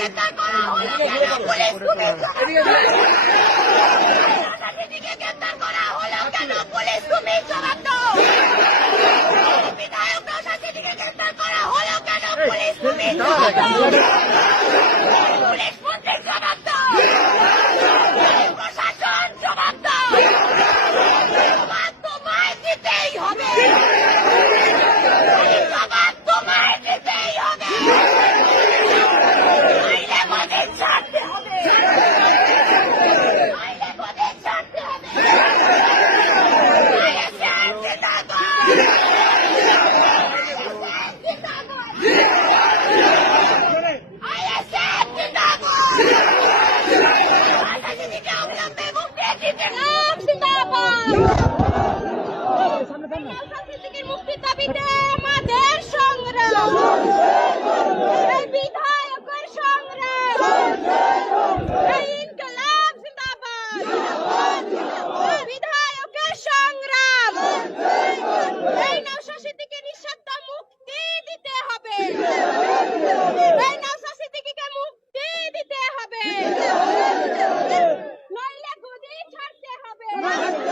করা হলো কেন পুলিশ তুমি বিধায়ক প্রশাসনকে গ্রেফতার করা হলো কেন পুলিশ তুমি Kita bisa mati. Gracias.